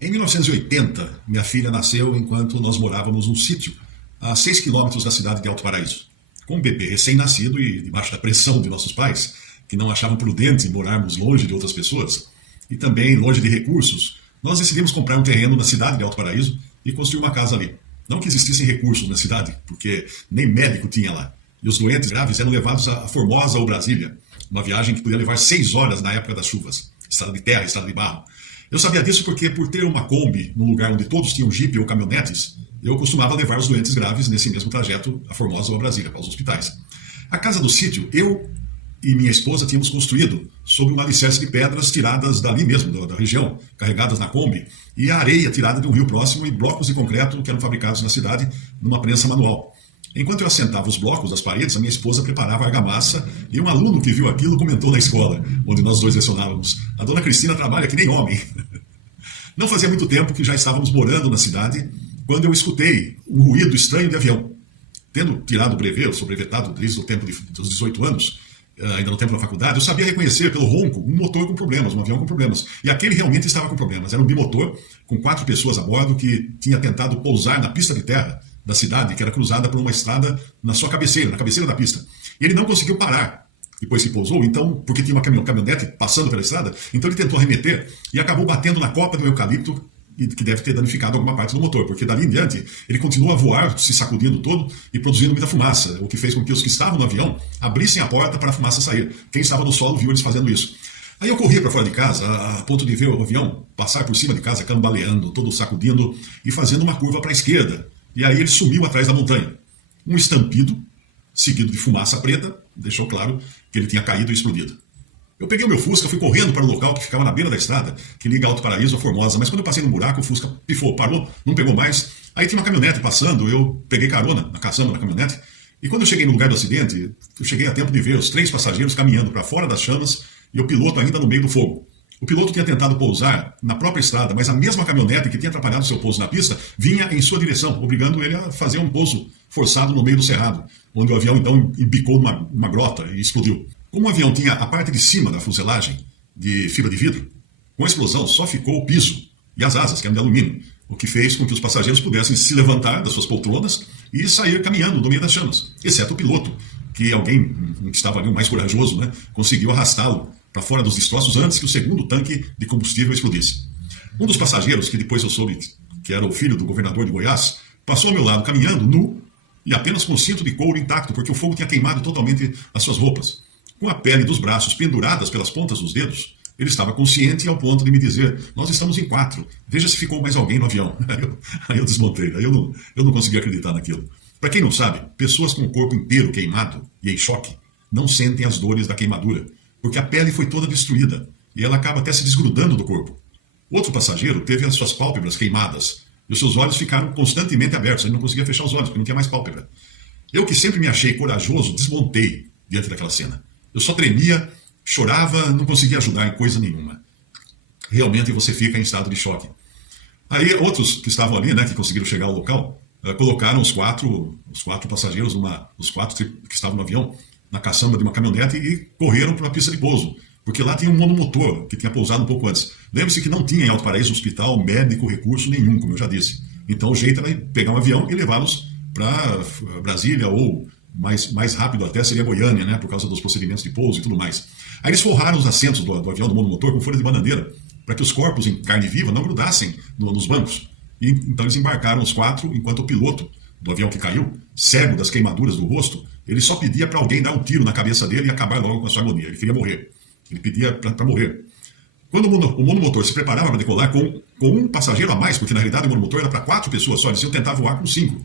Em 1980, minha filha nasceu enquanto nós morávamos num sítio a 6 quilômetros da cidade de Alto Paraíso. Com um bebê recém-nascido e debaixo da pressão de nossos pais, que não achavam prudente morarmos longe de outras pessoas, e também longe de recursos, nós decidimos comprar um terreno na cidade de Alto Paraíso e construir uma casa ali. Não que existissem recursos na cidade, porque nem médico tinha lá. E os doentes graves eram levados a Formosa ou Brasília, uma viagem que podia levar 6 horas na época das chuvas, estrada de terra, estrada de barro. Eu sabia disso porque, por ter uma Kombi num lugar onde todos tinham jipe ou caminhonetes, eu costumava levar os doentes graves nesse mesmo trajeto a Formosa ou a Brasília, para os hospitais. A casa do sítio, eu e minha esposa tínhamos construído sobre um alicerce de pedras tiradas dali mesmo, da região, carregadas na Kombi, e a areia tirada de um rio próximo e blocos de concreto que eram fabricados na cidade numa prensa manual. Enquanto eu assentava os blocos das paredes, a minha esposa preparava a argamassa e um aluno que viu aquilo comentou na escola, onde nós dois lecionávamos: a dona Cristina trabalha que nem homem. Não fazia muito tempo que já estávamos morando na cidade, quando eu escutei um ruído estranho de avião. Tendo tirado o brevet, eu sou brevetado desde o tempo dos 18 anos, ainda no tempo da faculdade, eu sabia reconhecer pelo ronco um motor com problemas, um avião com problemas. E aquele realmente estava com problemas. Era um bimotor com 4 pessoas a bordo que tinha tentado pousar na pista de terra da cidade, que era cruzada por uma estrada na sua cabeceira, na cabeceira da pista. E ele não conseguiu parar depois que pousou, então, porque tinha uma caminhonete passando pela estrada, então ele tentou arremeter e acabou batendo na copa do eucalipto, que deve ter danificado alguma parte do motor, porque dali em diante ele continuou a voar, se sacudindo todo e produzindo muita fumaça, o que fez com que os que estavam no avião abrissem a porta para a fumaça sair. Quem estava no solo viu eles fazendo isso. Aí eu corri para fora de casa, a ponto de ver o avião passar por cima de casa, cambaleando, todo sacudindo e fazendo uma curva para a esquerda. E aí ele sumiu atrás da montanha. Um estampido, seguido de fumaça preta, deixou claro que ele tinha caído e explodido. Eu peguei o meu Fusca, fui correndo para o local que ficava na beira da estrada, que liga Alto Paraíso a Formosa, mas quando eu passei no buraco, o Fusca pifou, parou, não pegou mais. Aí tinha uma caminhonete passando, eu peguei carona na caçamba da caminhonete, e quando eu cheguei no lugar do acidente, eu cheguei a tempo de ver os 3 passageiros caminhando para fora das chamas e o piloto ainda no meio do fogo. O piloto tinha tentado pousar na própria estrada, mas a mesma caminhonete que tinha atrapalhado seu pouso na pista vinha em sua direção, obrigando ele a fazer um pouso forçado no meio do cerrado, onde o avião então embicou numa grota e explodiu. Como o avião tinha a parte de cima da fuselagem de fibra de vidro, com a explosão só ficou o piso e as asas, que eram de alumínio, o que fez com que os passageiros pudessem se levantar das suas poltronas e sair caminhando no meio das chamas, exceto o piloto, que alguém que estava ali, o mais corajoso, conseguiu arrastá-lo para fora dos destroços antes que o segundo tanque de combustível explodisse. Um dos passageiros, que depois eu soube que era o filho do governador de Goiás, passou ao meu lado caminhando nu e apenas com o cinto de couro intacto, porque o fogo tinha queimado totalmente as suas roupas. Com a pele dos braços penduradas pelas pontas dos dedos, ele estava consciente ao ponto de me dizer: nós estamos em 4, veja se ficou mais alguém no avião. Aí eu desmontei, aí eu não consegui acreditar naquilo. Para quem não sabe, pessoas com o corpo inteiro queimado e em choque não sentem as dores da queimadura, porque a pele foi toda destruída e ela acaba até se desgrudando do corpo. Outro passageiro teve as suas pálpebras queimadas e os seus olhos ficaram constantemente abertos, ele não conseguia fechar os olhos porque não tinha mais pálpebra. Eu, que sempre me achei corajoso, desmontei diante daquela cena. Eu só tremia, chorava, não conseguia ajudar em coisa nenhuma. Realmente você fica em estado de choque. Aí outros que estavam ali, que conseguiram chegar ao local, colocaram os quatro passageiros, os 4 que estavam no avião, na caçamba de uma caminhonete e correram para uma pista de pouso, porque lá tinha um monomotor que tinha pousado um pouco antes. Lembre-se que não tinha em Alto Paraíso hospital, médico, recurso nenhum, como eu já disse. Então o jeito era pegar um avião e levá-los para Brasília ou mais rápido até seria Goiânia, por causa dos procedimentos de pouso e tudo mais. Aí eles forraram os assentos do avião do monomotor com folha de bananeira, para que os corpos em carne viva não grudassem nos bancos. E então eles embarcaram os 4, enquanto o piloto do avião que caiu, cego das queimaduras do rosto, ele só pedia para alguém dar um tiro na cabeça dele e acabar logo com a sua agonia. Ele queria morrer. Ele pedia para morrer. Quando o monomotor se preparava para decolar com um passageiro a mais, porque na realidade o monomotor era para 4 pessoas só, eles iam tentar voar com 5.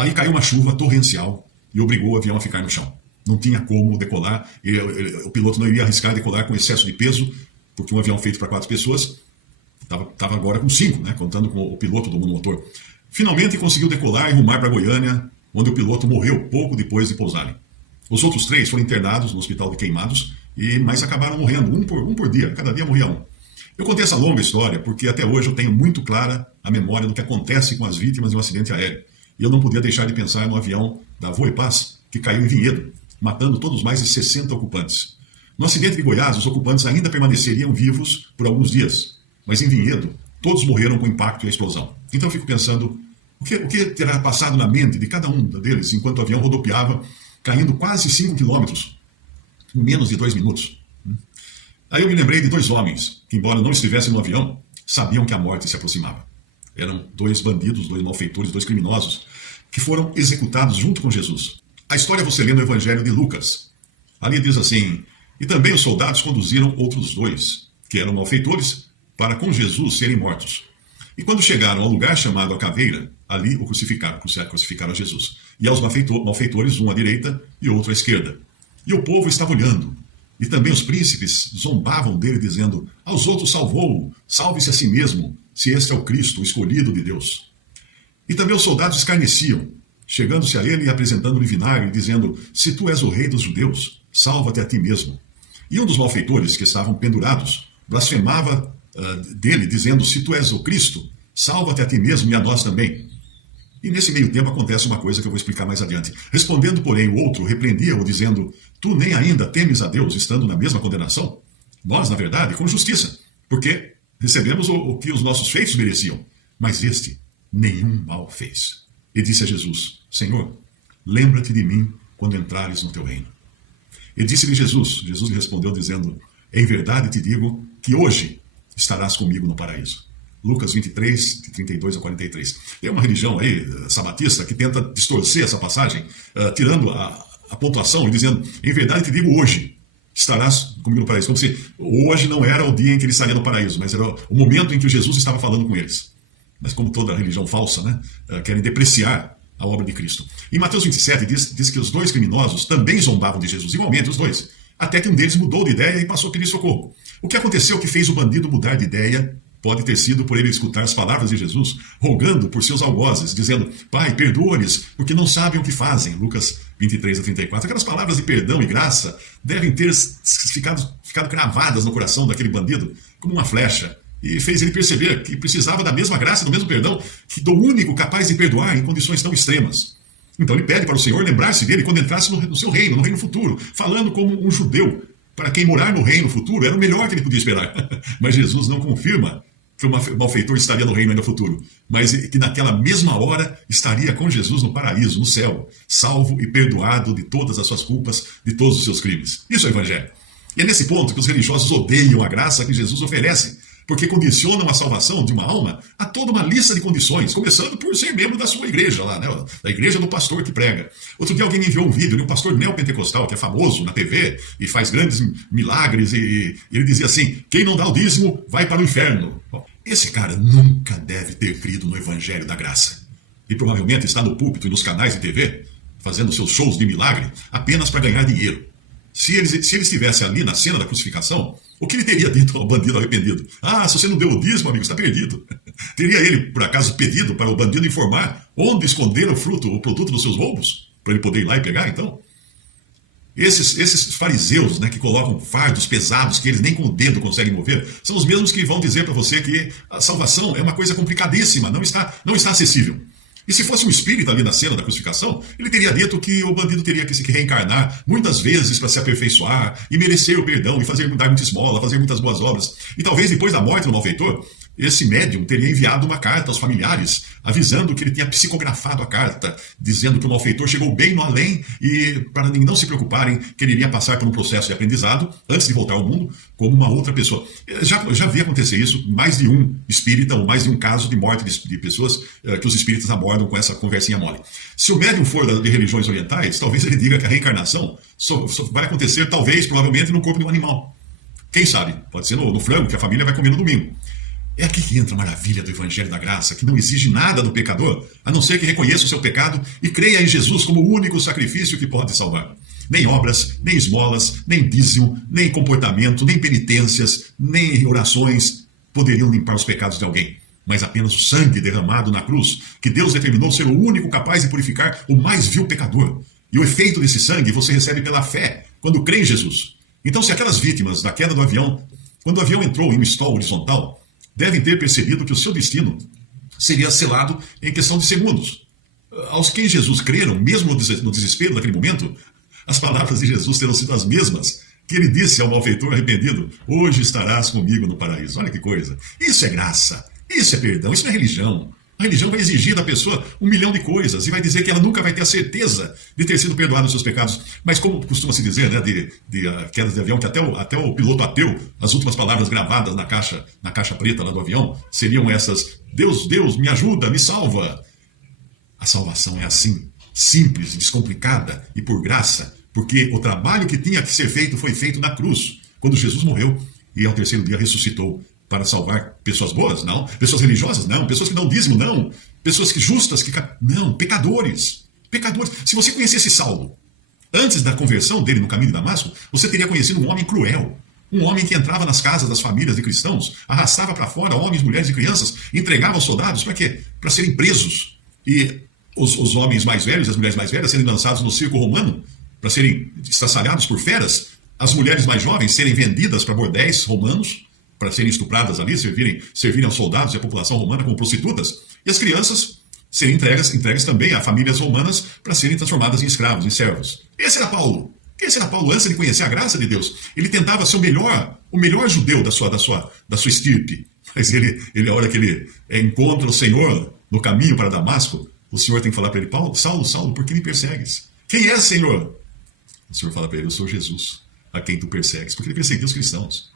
Aí caiu uma chuva torrencial e obrigou o avião a ficar no chão. Não tinha como decolar, o piloto não iria arriscar decolar com excesso de peso, porque um avião feito para 4 pessoas estava agora com 5, contando com o piloto do monomotor. Finalmente conseguiu decolar e rumar para Goiânia, onde o piloto morreu pouco depois de pousarem. Os outros 3 foram internados no hospital de queimados, mas acabaram morrendo, um por dia, cada dia morria um. Eu contei essa longa história porque até hoje eu tenho muito clara a memória do que acontece com as vítimas de um acidente aéreo. E eu não podia deixar de pensar no avião da Voa e Paz, que caiu em Vinhedo, matando todos os mais de 60 ocupantes. No acidente de Goiás, os ocupantes ainda permaneceriam vivos por alguns dias, mas em Vinhedo, todos morreram com o impacto e a explosão. Então eu fico pensando, o que terá passado na mente de cada um deles enquanto o avião rodopiava, caindo quase 5 quilômetros em menos de 2 minutos? Aí eu me lembrei de 2 homens que, embora não estivessem no avião, sabiam que a morte se aproximava. Eram 2 bandidos, 2 malfeitores, 2 criminosos, que foram executados junto com Jesus. A história você lê no Evangelho de Lucas. Ali diz assim: e também os soldados conduziram outros 2, que eram malfeitores, para com Jesus serem mortos. E quando chegaram ao lugar chamado a Caveira, ali o crucificaram a Jesus. E aos malfeitores, um à direita e outro à esquerda. E o povo estava olhando. E também os príncipes zombavam dele, dizendo: aos outros salvou, salve-se a si mesmo, se este é o Cristo, o escolhido de Deus. E também os soldados escarneciam, chegando-se a ele e apresentando-lhe vinagre, dizendo: se tu és o rei dos judeus, salva-te a ti mesmo. E um dos malfeitores que estavam pendurados blasfemava dele, dizendo: se tu és o Cristo, salva-te a ti mesmo e a nós também. E nesse meio tempo acontece uma coisa que eu vou explicar mais adiante. Respondendo, porém, o outro repreendia-o, dizendo: tu nem ainda temes a Deus, estando na mesma condenação? Nós, na verdade, com justiça, porque recebemos o que os nossos feitos mereciam. Mas este nenhum mal fez. E disse a Jesus: Senhor, lembra-te de mim quando entrares no teu reino. E disse-lhe Jesus lhe respondeu, dizendo: em verdade te digo que hoje estarás comigo no paraíso. Lucas 23, de 32 a 43. Tem uma religião aí, sabatista, que tenta distorcer essa passagem, tirando a pontuação e dizendo: em verdade te digo hoje estarás comigo no paraíso. Como se hoje não era o dia em que ele estaria no paraíso, mas era o momento em que Jesus estava falando com eles. Mas como toda religião falsa, né, querem depreciar a obra de Cristo. Em Mateus 27 diz que os 2 criminosos também zombavam de Jesus, igualmente os 2, até que um deles mudou de ideia e passou a pedir socorro. O que aconteceu que fez o bandido mudar de ideia pode ter sido por ele escutar as palavras de Jesus, rogando por seus algozes, dizendo: Pai, perdoa-lhes, porque não sabem o que fazem. Lucas 23 a 34. Aquelas palavras de perdão e graça devem ter ficado cravadas no coração daquele bandido como uma flecha, e fez ele perceber que precisava da mesma graça, do mesmo perdão, que do único capaz de perdoar em condições tão extremas. Então ele pede para o Senhor lembrar-se dele quando entrasse no seu reino, no reino futuro, falando como um judeu. Para quem morar no reino futuro era o melhor que ele podia esperar. Mas Jesus não confirma que o malfeitor estaria no reino ainda futuro, mas que naquela mesma hora estaria com Jesus no paraíso, no céu, salvo e perdoado de todas as suas culpas, de todos os seus crimes. Isso é o Evangelho. E é nesse ponto que os religiosos odeiam a graça que Jesus oferece, porque condicionam a salvação de uma alma a toda uma lista de condições, começando por ser membro da sua igreja lá, né? Da igreja do pastor que prega. Outro dia alguém me enviou um vídeo de um pastor neopentecostal, que é famoso na TV e faz grandes milagres, e ele dizia assim: quem não dá o dízimo vai para o inferno. Bom, esse cara nunca deve ter crido no Evangelho da Graça. E provavelmente está no púlpito e nos canais de TV, fazendo seus shows de milagre, apenas para ganhar dinheiro. Se ele estivesse ali na cena da crucificação, o que ele teria dito ao bandido arrependido? Ah, se você não deu o dízimo, amigo, está perdido. Teria ele, por acaso, pedido para o bandido informar onde esconder o produto dos seus roubos? Para ele poder ir lá e pegar, então? Esses fariseus, né, que colocam fardos pesados que eles nem com o dedo conseguem mover, são os mesmos que vão dizer para você que a salvação é uma coisa complicadíssima, não está acessível. E se fosse um espírito ali na cena da crucificação, ele teria dito que o bandido teria que se reencarnar muitas vezes para se aperfeiçoar e merecer o perdão e dar muita esmola, fazer muitas boas obras. E talvez depois da morte do malfeitor, esse médium teria enviado uma carta aos familiares, avisando que ele tinha psicografado a carta, dizendo que o malfeitor chegou bem no além e, para não se preocuparem, que ele iria passar por um processo de aprendizado antes de voltar ao mundo como uma outra pessoa. Já vi acontecer isso, mais de um espírita ou mais de um caso de morte de pessoas que os espíritas abordam com essa conversinha mole. Se o médium for de religiões orientais, talvez ele diga que a reencarnação só vai acontecer, talvez, provavelmente, no corpo de um animal. Quem sabe? Pode ser no frango que a família vai comer no domingo. É aqui que entra a maravilha do Evangelho da Graça, que não exige nada do pecador, a não ser que reconheça o seu pecado e creia em Jesus como o único sacrifício que pode salvar. Nem obras, nem esmolas, nem dízimo, nem comportamento, nem penitências, nem orações poderiam limpar os pecados de alguém, mas apenas o sangue derramado na cruz, que Deus determinou ser o único capaz de purificar o mais vil pecador. E o efeito desse sangue você recebe pela fé, quando crê em Jesus. Então, se aquelas vítimas da queda do avião, quando o avião entrou em um stall horizontal, devem ter percebido que o seu destino seria selado em questão de segundos. Aos que em Jesus creram, mesmo no desespero daquele momento, as palavras de Jesus terão sido as mesmas que ele disse ao malfeitor arrependido: hoje estarás comigo no paraíso. Olha que coisa. Isso é graça. Isso é perdão, isso não é religião. A religião vai exigir da pessoa 1 milhão de coisas e vai dizer que ela nunca vai ter a certeza de ter sido perdoado dos seus pecados. Mas como costuma se dizer, né, de quedas de avião, que até o piloto ateu, as últimas palavras gravadas na caixa preta lá do avião, seriam essas: Deus, Deus, me ajuda, me salva. A salvação é assim, simples, descomplicada e por graça, porque o trabalho que tinha que ser feito foi feito na cruz, quando Jesus morreu e ao terceiro dia ressuscitou. Para salvar pessoas boas? Não. Pessoas religiosas? Não. Pessoas que dão dízimo? Não. Pessoas que justas? Não. Pecadores. Pecadores. Se você conhecesse Saulo, antes da conversão dele no caminho de Damasco, você teria conhecido um homem cruel. Um homem que entrava nas casas das famílias de cristãos, arrastava para fora homens, mulheres e crianças, entregava aos soldados para quê? Para serem presos. E os homens mais velhos e as mulheres mais velhas serem lançados no circo romano, para serem estraçalhados por feras, as mulheres mais jovens serem vendidas para bordéis romanos, para serem estupradas ali, servirem aos soldados e à população romana como prostitutas, e as crianças serem entregues também a famílias romanas para serem transformadas em escravos, em servos. Esse era Paulo. Esse era Paulo antes de conhecer a graça de Deus. Ele tentava ser o melhor judeu da sua estirpe. Mas a hora que ele encontra o Senhor no caminho para Damasco, o Senhor tem que falar para ele: Paulo, Saulo, Saulo, por que me persegues? Quem é, Senhor? O Senhor fala para ele: eu sou Jesus, a quem tu persegues. Porque ele perseguia os cristãos.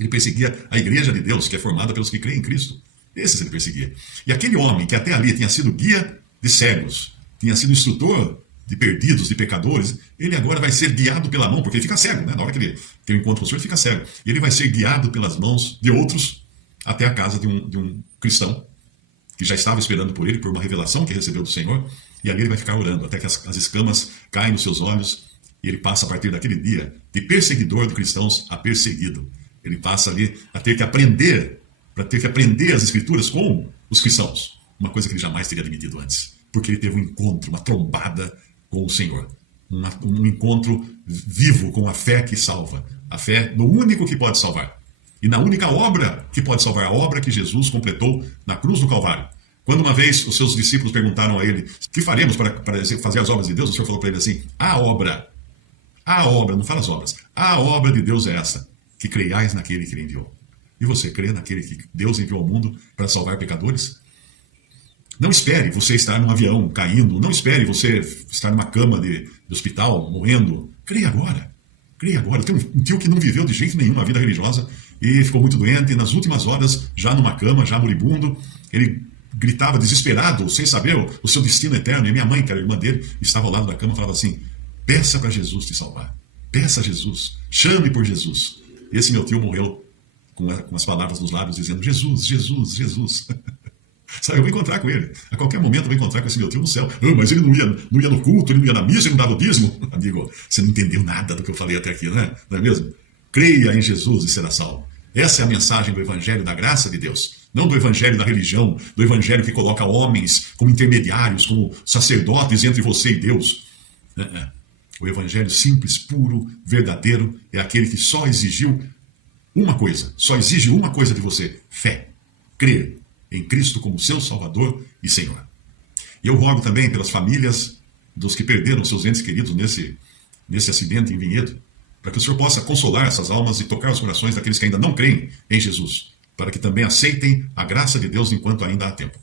Ele perseguia a igreja de Deus, que é formada pelos que creem em Cristo. Esses ele perseguia. E aquele homem que até ali tinha sido guia de cegos, tinha sido instrutor de perdidos, de pecadores, ele agora vai ser guiado pela mão, porque ele fica cego, né? Na hora que ele encontra o Senhor, ele fica cego. E ele vai ser guiado pelas mãos de outros até a casa de um cristão, que já estava esperando por ele, por uma revelação que recebeu do Senhor, e ali ele vai ficar orando, até que as escamas caem nos seus olhos, e ele passa a partir daquele dia de perseguidor de cristãos a perseguido. Ele passa ali a ter que aprender, as escrituras com os cristãos. Uma coisa que ele jamais teria admitido antes. Porque ele teve um encontro, uma trombada com o Senhor. Um encontro vivo com a fé que salva. A fé no único que pode salvar. E na única obra que pode salvar, a obra que Jesus completou na cruz do Calvário. Quando uma vez os seus discípulos perguntaram a ele: o que faremos para fazer as obras de Deus? O Senhor falou para ele assim: a obra, não fala as obras, a obra de Deus é essa, que creiais naquele que ele enviou. E você crê naquele que Deus enviou ao mundo para salvar pecadores? Não espere você estar num avião caindo, não espere você estar numa cama de hospital morrendo. Creia agora. Creia agora. Eu tenho um tio que não viveu de jeito nenhum a vida religiosa e ficou muito doente, e nas últimas horas, já numa cama, já moribundo, ele gritava desesperado, sem saber o seu destino eterno. E minha mãe, que era a irmã dele, estava ao lado da cama, falava assim: peça para Jesus te salvar. Peça a Jesus. Chame por Jesus. Esse meu tio morreu com as palavras nos lábios, dizendo: Jesus, Jesus, Jesus. Sabe, eu vou encontrar com ele. A qualquer momento eu vou encontrar com esse meu tio no céu. Mas ele não ia no culto, ele não ia na missa, ele não dava o dízimo. Amigo, você não entendeu nada do que eu falei até aqui, né? Não é mesmo? Creia em Jesus e será salvo. Essa é a mensagem do Evangelho da graça de Deus. Não do Evangelho da religião, do Evangelho que coloca homens como intermediários, como sacerdotes entre você e Deus. O Evangelho simples, puro, verdadeiro, é aquele que só exigiu uma coisa, só exige uma coisa de você: fé, crer em Cristo como seu Salvador e Senhor. E eu rogo também pelas famílias dos que perderam seus entes queridos nesse acidente em Vinhedo, para que o Senhor possa consolar essas almas e tocar os corações daqueles que ainda não creem em Jesus, para que também aceitem a graça de Deus enquanto ainda há tempo,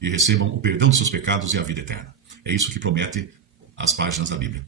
e recebam o perdão de seus pecados e a vida eterna. É isso que promete as páginas da Bíblia.